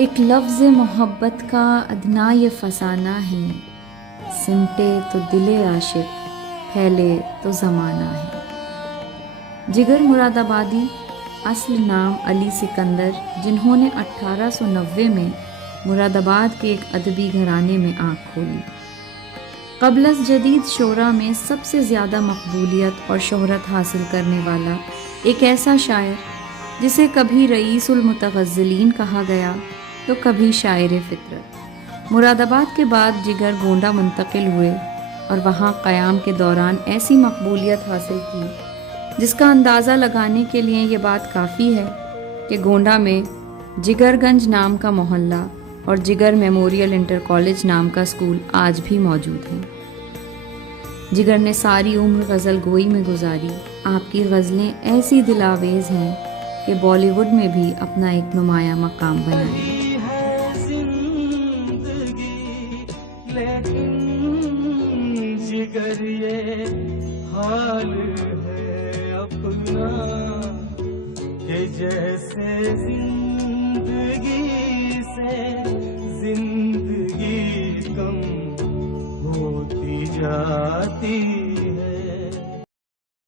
एक लफ्ज़ मोहब्बत का अदना ये फसाना है, सिमटे तो दिले आशिक, फैले तो ज़माना है। जिगर मुरादाबादी, असल नाम अली सिकंदर, जिन्होंने 1890 में मुरादाबाद के एक अदबी घराने में आँख खोली। क़ब्ल जदीद शोरा में सबसे ज़्यादा मकबूलियत और शोहरत हासिल करने वाला एक ऐसा शायर जिसे कभी रईसुल मुतग़ज़्ज़लीन कहा गया तो कभी शायर फ़ितरत। मुरादाबाद के बाद जिगर गोंडा मुंतकिल हुए और वहाँ क़याम के दौरान ऐसी मकबूलियत हासिल की जिसका अंदाज़ा लगाने के लिए ये बात काफ़ी है कि गोंडा में जिगरगंज नाम का मोहल्ला और जिगर मेमोरियल इंटर कॉलेज नाम का स्कूल आज भी मौजूद है। जिगर ने सारी उम्र गज़ल गोई में गुजारी। आपकी गज़लें ऐसी दिलावेज़ हैं कि बॉलीवुड में भी अपना एक नुमाया मकाम बनाई। जिगर ये हाल है अपना कि जैसे जिंदगी से जिंदगी कम होती जाती